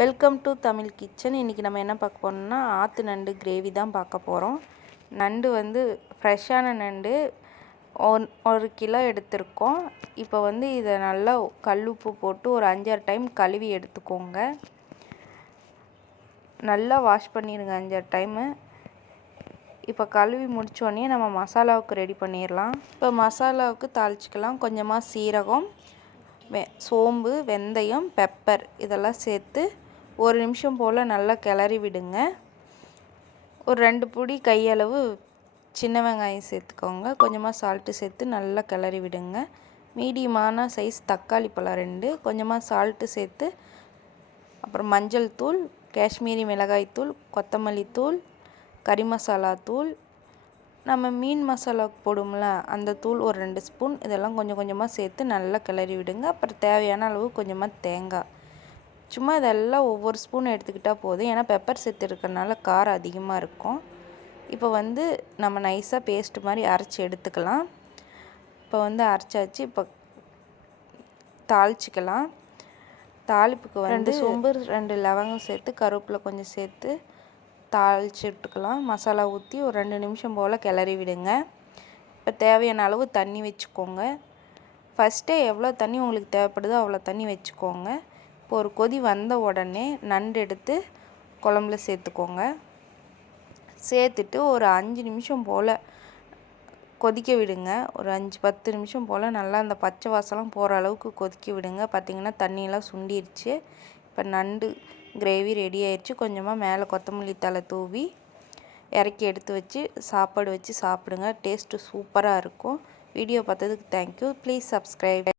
Welcome to Tamil kitchen. இன்றைக்கி நம்ம என்ன பார்க்க போகிறோம்னா ஆற்று நண்டு கிரேவி தான் பார்க்க போகிறோம். நண்டு வந்து ஃப்ரெஷ்ஷான நண்டு 1 கிலோ எடுத்திருக்கோம். இப்போ வந்து இதை நல்லா கல்லுப்பு போட்டு ஒரு 5-6 டைம் கழுவி எடுத்துக்கோங்க. நல்லா வாஷ் பண்ணிடுங்க 5-6 டைமு. இப்போ கழுவி முடித்தோடனே நம்ம மசாலாவுக்கு ரெடி பண்ணிடலாம். இப்போ மசாலாவுக்கு தாளிச்சிக்கலாம். கொஞ்சமாக சீரகம், சோம்பு, வெந்தயம், பெப்பர் இதெல்லாம் சேர்த்து 1 நிமிஷம் போல் நல்லா கிளறி விடுங்க. ஒரு 2 பிடி கையளவு சின்ன வெங்காயம் சேர்த்துக்கோங்க. கொஞ்சமாக சால்ட்டு சேர்த்து நல்லா கிளறி விடுங்க. மீடியமான சைஸ் தக்காளி பழம் 2, கொஞ்சமாக சால்ட்டு சேர்த்து, அப்புறம் மஞ்சள் தூள், காஷ்மீரி மிளகாய் தூள், கொத்தமல்லி தூள், கறி மசாலா தூள், நம்ம மீன் மசாலாவுக்கு போடும்ல அந்த தூள் ஒரு 2 ஸ்பூன், இதெல்லாம் கொஞ்சம் கொஞ்சமாக சேர்த்து நல்லா கிளறி விடுங்க. அப்புறம் தேவையான அளவு கொஞ்சமாக தேங்காய், சும்மா இதெல்லாம் ஒவ்வொரு ஸ்பூன் எடுத்துக்கிட்டால் போதும். ஏன்னா பெப்பர் சேர்த்துருக்கறனால காரம் அதிகமாக இருக்கும். இப்போ வந்து நம்ம நைஸாக பேஸ்ட் மாதிரி அரைச்சி எடுத்துக்கலாம். இப்போ வந்து அரைச்சாச்சு. இப்போ தாளிச்சிக்கலாம். தாளிப்புக்கு வந்து 2 சோம்பு, 2 லவங்கம் சேர்த்து, கருவேப்பிலை கொஞ்சம் சேர்த்து தாளித்து விட்டுக்கலாம். மசாலா ஊற்றி ஒரு 2 நிமிஷம் போல் கிளறி விடுங்க. இப்போ தேவையான அளவு தண்ணி வச்சுக்கோங்க. ஃபஸ்ட்டே எவ்வளோ தண்ணி உங்களுக்கு தேவைப்படுதோ அவ்வளோ தண்ணி வச்சுக்கோங்க. இப்போ ஒரு கொதி வந்த உடனே நண்டு எடுத்து குழம்புல சேர்த்துக்கோங்க. சேர்த்துட்டு ஒரு 5 நிமிஷம் போல் கொதிக்க விடுங்க. ஒரு 5-10 நிமிஷம் போல் நல்லா அந்த பச்சை வாசலாம் போகிற அளவுக்கு கொதிக்க விடுங்க. பார்த்திங்கன்னா தண்ணியெல்லாம் சுண்டிருச்சு. இப்போ நண்டு கிரேவி ரெடி ஆயிடுச்சு. கொஞ்சமாக மேலே கொத்தமல்லி தழை தூவி இறக்கி எடுத்து வச்சு சாப்பாடு வச்சு சாப்பிடுங்க. டேஸ்ட்டு சூப்பராக இருக்கும். வீடியோ பார்த்ததுக்கு தேங்க்யூ. Please subscribe.